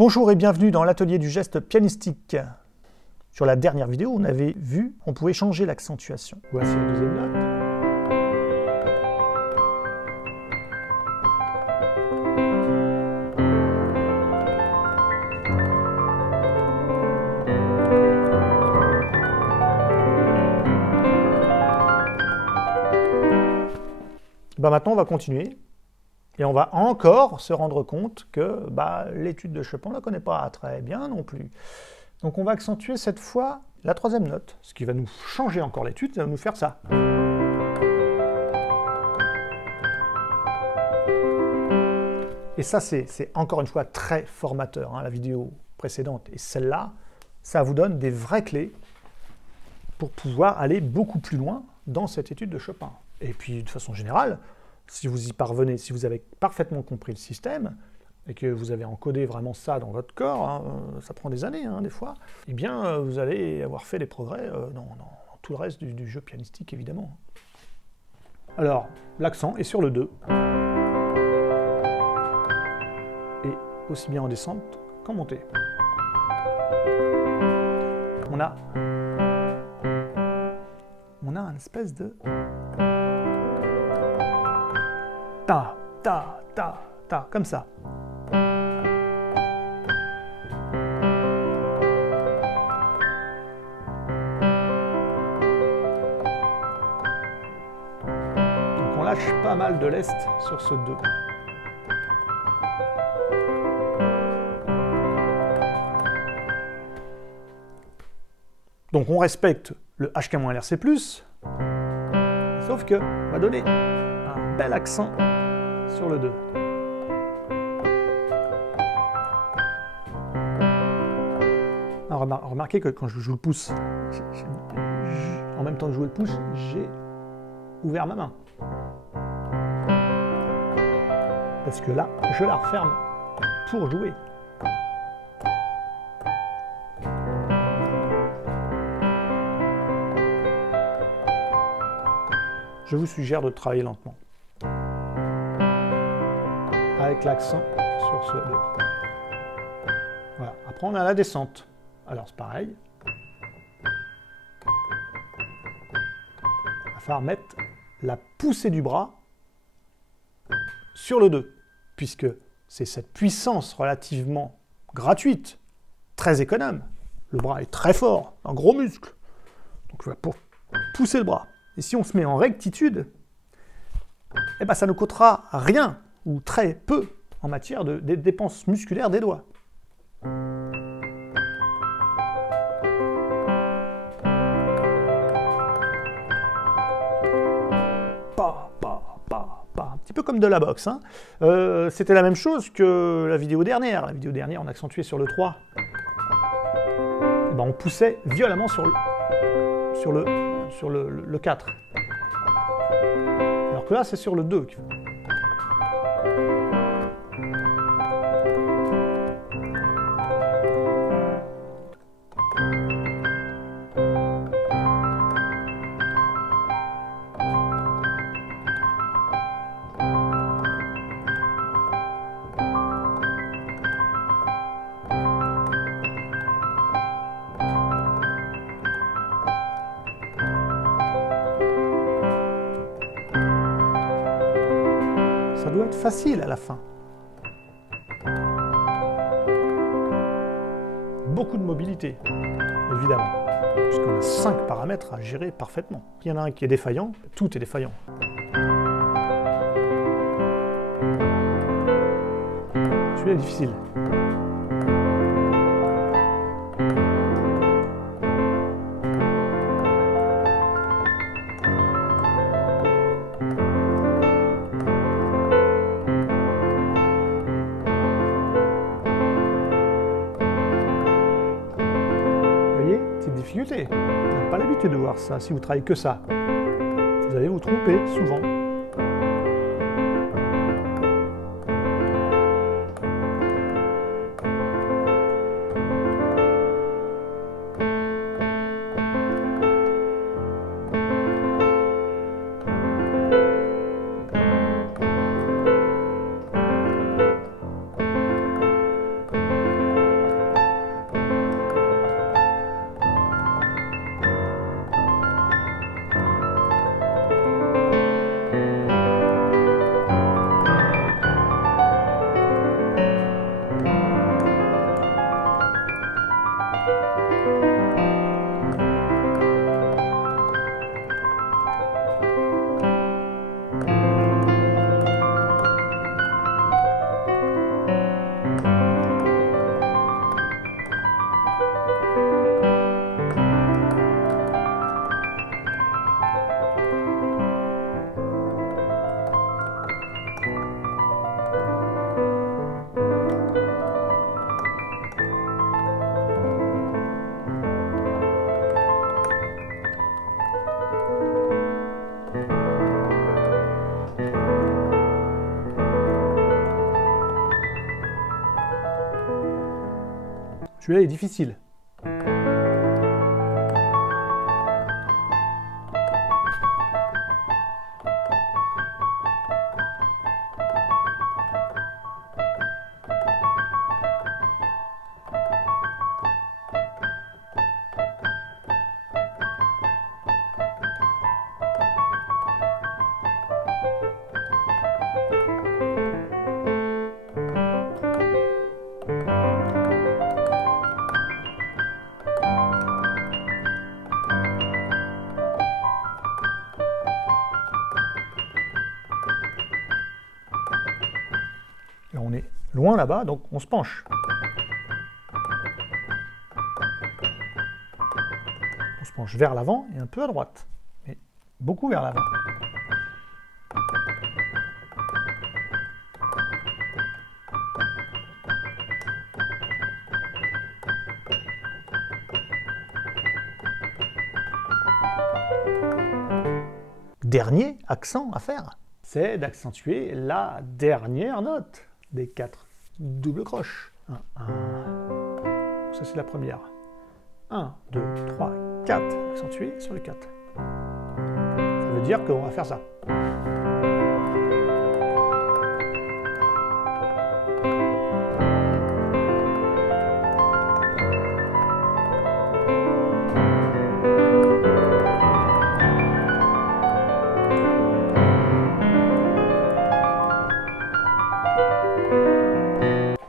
Bonjour et bienvenue dans l'atelier du geste pianistique. Sur la dernière vidéo, on avait vu qu'on pouvait changer l'accentuation. Voici la deuxième note. Maintenant, on va continuer. Et on va encore se rendre compte que l'étude de Chopin, on ne la connaît pas très bien non plus. Donc on va accentuer cette fois la troisième note, ce qui va nous changer encore l'étude, ça va nous faire ça. Et ça, c'est encore une fois très formateur, hein, la vidéo précédente et celle-là, ça vous donne des vraies clés pour pouvoir aller beaucoup plus loin dans cette étude de Chopin. Et puis, de façon générale, si vous y parvenez, si vous avez parfaitement compris le système, et que vous avez encodé vraiment ça dans votre corps, hein, ça prend des années, hein, des fois, eh bien, vous allez avoir fait des progrès dans tout le reste du jeu pianistique, évidemment. Alors, l'accent est sur le 2. Et aussi bien en descente qu'en montée. On a une espèce de... Ta, ta, ta, ta, comme ça. Donc on lâche pas mal de lest sur ce 2. Donc on respecte le HK-RC+, sauf que on va donner un bel accent sur le 2. Alors, remarquez que quand je joue le pouce, en même temps que je joue le pouce, j'ai ouvert ma main. Parce que là, je la referme pour jouer. Je vous suggère de travailler lentement. Avec l'accent sur ce 2. Voilà. Après, on a la descente. Alors, c'est pareil. Il va falloir mettre la poussée du bras sur le 2, puisque c'est cette puissance relativement gratuite, très économe. Le bras est très fort, un gros muscle. Donc, voilà, pour pousser le bras. Et si on se met en rectitude, eh ben, ça ne coûtera rien, ou très peu, en matière de dépenses musculaires des doigts. Un petit peu comme de la boxe. Hein. C'était la même chose que la vidéo dernière. La vidéo dernière, on accentuait sur le 3. Et ben, on poussait violemment sur le 4. Alors que là, c'est sur le 2. Ça doit être facile à la fin. Beaucoup de mobilité, évidemment, puisqu'on a 5 paramètres à gérer parfaitement. Il y en a un qui est défaillant, tout est défaillant. Celui-là est difficile. Difficulté. On n'a pas l'habitude de voir ça. Si vous travaillez que ça, vous allez vous tromper souvent. Celui-là est difficile. Là, on est loin là-bas, donc on se penche. On se penche vers l'avant et un peu à droite, mais beaucoup vers l'avant. Dernier accent à faire, c'est d'accentuer la dernière note des 4 doubles croches. 1, 1. Ça c'est la première. 1, 2, 3, 4. Accentuer sur le 4. Ça veut dire qu'on va faire ça.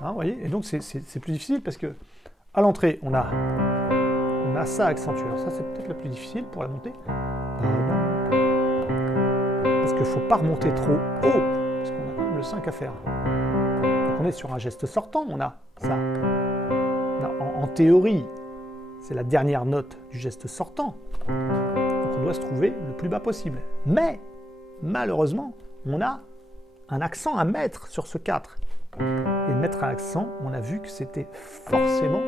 Vous voyez, et donc c'est plus difficile parce que à l'entrée on a ça accentué. Alors ça c'est peut-être le plus difficile pour la montée. Parce qu'il ne faut pas remonter trop haut, parce qu'on a quand même le 5 à faire. Donc on est sur un geste sortant, on a ça. En théorie, c'est la dernière note du geste sortant. Donc on doit se trouver le plus bas possible. Mais malheureusement, on a un accent à mettre sur ce 4. Et mettre un accent, on a vu que c'était forcément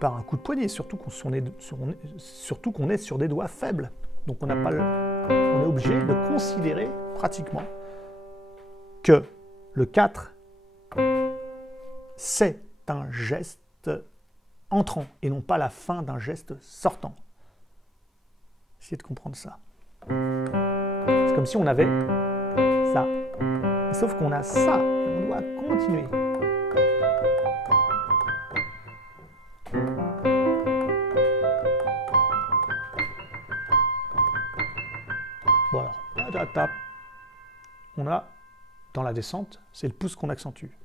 par un coup de poignet, surtout qu'on est sur des doigts faibles. Donc on est obligé de considérer pratiquement que le 4, c'est un geste entrant et non pas la fin d'un geste sortant. Essayez de comprendre ça. C'est comme si on avait ça. Sauf qu'on a ça et on doit continuer. Bon alors, tap. On a, dans la descente, c'est le pouce qu'on accentue.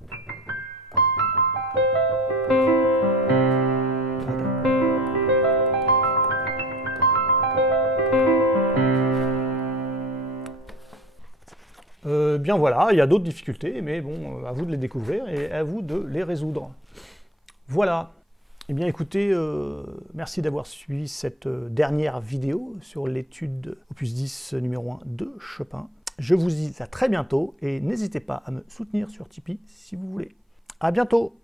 Bien voilà, il y a d'autres difficultés, mais bon, à vous de les découvrir et à vous de les résoudre. Voilà. Eh bien écoutez, merci d'avoir suivi cette dernière vidéo sur l'étude opus 10 numéro 1 de Chopin. Je vous dis à très bientôt et n'hésitez pas à me soutenir sur Tipeee si vous voulez. À bientôt!